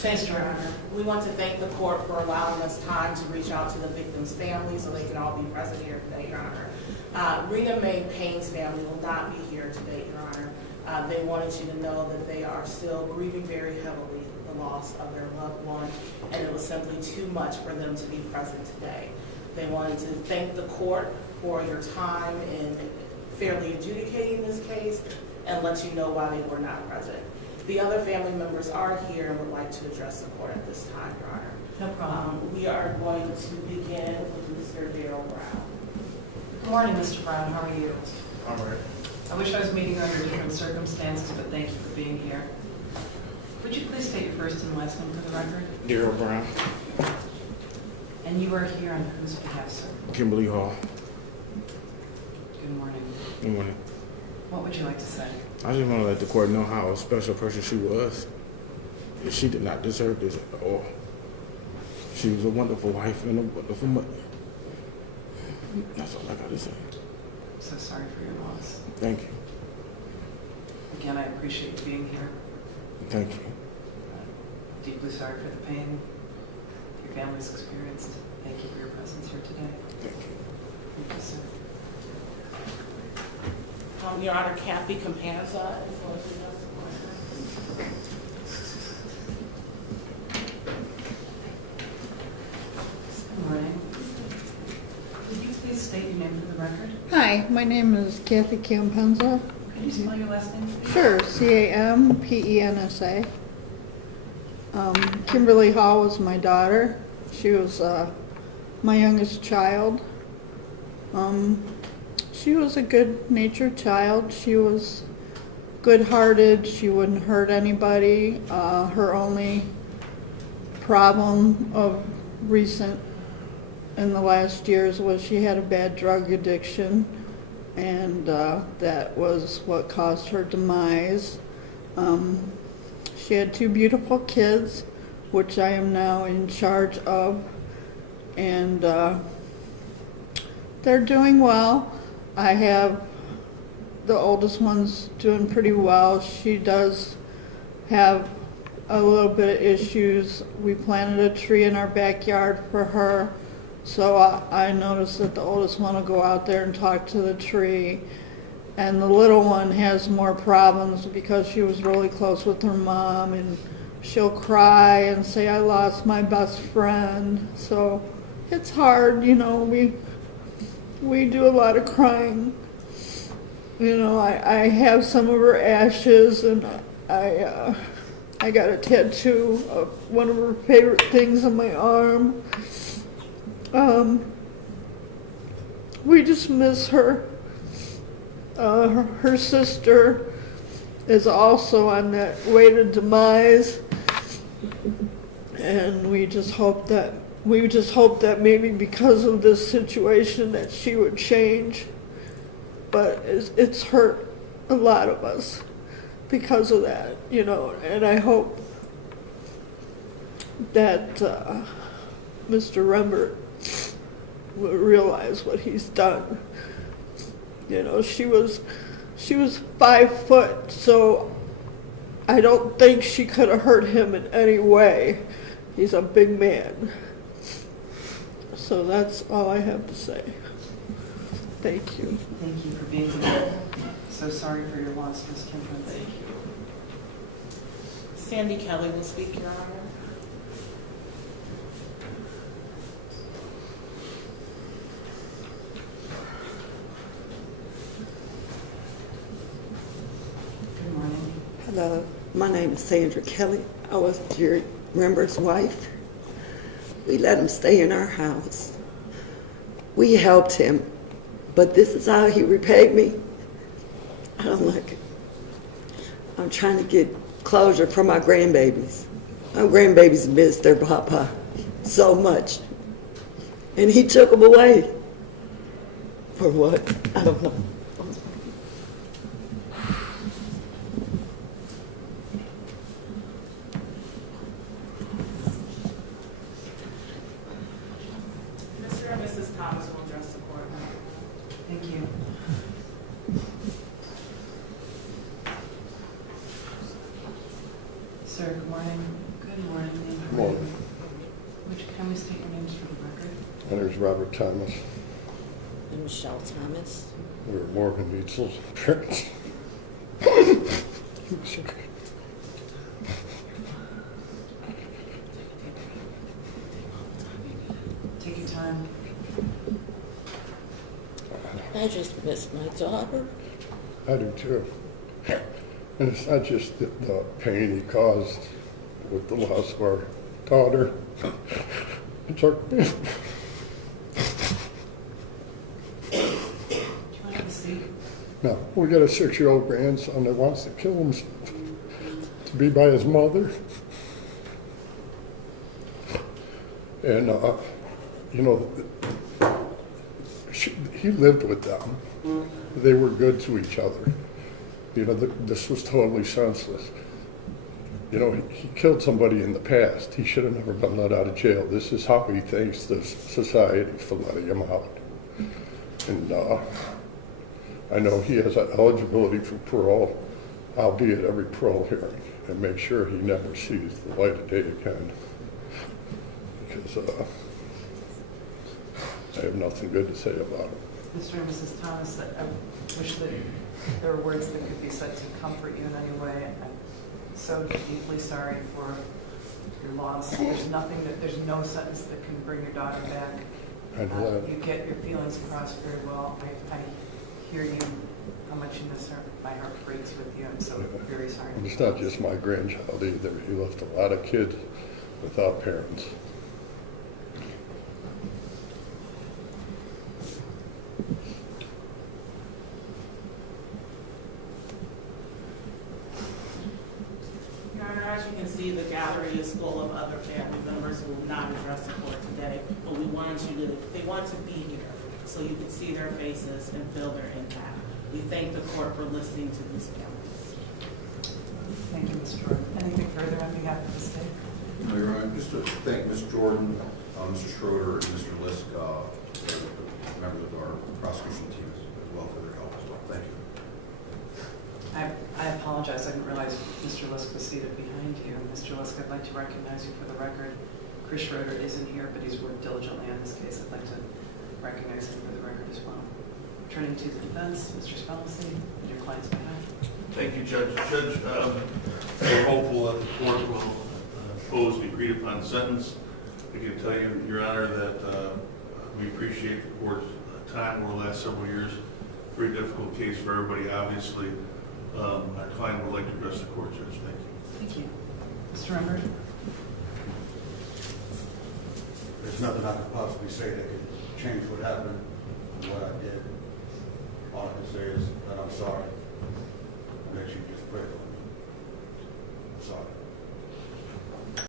Thanks, Your Honor. We want to thank the court for allowing us time to reach out to the victims' families so they can all be present here today, Your Honor. Rita Mae Payne's family will not be here today, Your Honor. They wanted you to know that they are still grieving very heavily the loss of their loved one, and it was simply too much for them to be present today. They wanted to thank the court for your time in fairly adjudicating this case and let you know why they were not present. The other family members are here and would like to address the court at this time, Your Honor. No problem. We are going to begin with Mr. Darrell Brown. Good morning, Mr. Brown. How are you? I'm right. I wish I was meeting you under different circumstances, but thank you for being here. Would you please state your first and last name for the record? Darrell Brown, And you are here on whose behalf, sir? Kimberly Hall. Good morning. Good morning. What would you like to say? I just want to let the court know how a special person she was. She did not deserve this at all. She was a wonderful wife and a wonderful mother. That's all I got to say. I'm so sorry for your loss. Thank you. Again, I appreciate you being here. Thank you. Deeply sorry for the pain your family's experienced. Thank you for your presence here today. Thank you. Thank you, sir. Your Honor, Kathy Campanza is going to address the court. Good morning. Would you please state your name for the record? Hi, my name is Kathy Campenza. Could you spell your last name, please? Sure, Campensa. Kimberly Hall was my daughter. She was my youngest child. She was a good-natured child. She was good-hearted. She wouldn't hurt anybody. Her only problem of recent in the last years was she had a bad drug addiction, and that was what caused her demise. She had two beautiful kids, which I am now in charge of, and they're doing well. I have the oldest one's doing pretty well. She does have a little bit of issues. We planted a tree in our backyard for her, so I noticed that the oldest one will go out there and talk to the tree, and the little one has more problems because she was really close with her mom, and she'll cry and say, I lost my best friend. So it's hard, you know, we do a lot of crying. You know, I have some of her ashes, and I got a tattoo of one of her favorite things on my arm. We just miss her. Her sister is also on that way to demise, and we just hope that maybe because of this situation that she would change. But it's hurt a lot of us because of that, you know, and I hope that Mr. Rembert will realize what he's done. You know, she was 5 foot, so I don't think she could have hurt him in any way. He's a big man. So that's all I have to say. Thank you. Thank you for being here. So sorry for your loss, Ms. Kimberly. Thank you. Sandy Kelly will speak, Your Honor. Good morning. Hello, my name is Sandra Kelly. I was Jerry Rembert's wife. We let him stay in our house. We helped him, but this is how he repaid me. I don't like it. I'm trying to get closure for my grandbabies. My grandbabies miss their papa so much, and he took them away. For what? I don't know. Mr. and Mrs. Thomas will address the court. Thank you. Sir, good morning. Could Good morning. Good morning. Can we state your names for the record? My name is Robert Thomas. And Michelle Thomas. We're Morgan Meitzel's parents. Take your time. I just missed my daughter. I do too. And it's not just the pain he caused with the loss of our daughter. It's our, Do you want to have a seat? no, we got a 6-year-old grandson that wants to kill himself to be by his mother. And, you know, he lived with them. They were good to each other. You know, this was totally senseless. You know, he killed somebody in the past. He should have never been let out of jail. This is how he thanks the society for letting him out. And I know he has eligibility for parole. I'll be at every parole hearing and make sure he never sees the light of day again. Because I have nothing good to say about him. Mr. and Mrs. Thomas, I wish that there were words that could be said to comfort you in any way. I'm so deeply sorry for your loss. There's no sentence that can bring your daughter back. I know that. You get your feelings across very well. I hear you, how much you miss her. My heart breaks with you. I'm so very sorry. And it's not just my grandchild either. He left a lot of kids without parents. Your Honor, as you can see, the gallery is full of other family members who will not address the court today, but they want to be here so you can see their faces and feel their impact. We thank the court for listening to these families. Thank you, Ms. Jordan. Anything further on behalf of the state? No, Your Honor, just to thank Ms. Jordan, Mr. Schroeder, and Mr. Lisk, the members of our prosecution team as well for their help as well. Thank you. I apologize. I didn't realize Mr. Lisk was seated behind you. Mr. Lisk, I'd like to recognize you for the record. Chris Schroeder isn't here, but he's worked diligently on this case. I'd like to recognize him for the record as well. Turning to the defense, Mr. Spellecy, on your client's behalf. Thank you, Judge. Judge, we're hopeful that the court will impose the agreed upon sentence. I can tell you, Your Honor, that we appreciate the court's time over the last several years. Very difficult case for everybody, obviously. Our client would like to address the court, Judge. Thank you. Thank you. Mr. Rembert? There's nothing I could possibly say that could change what happened and what I did. All I can say is that I'm sorry.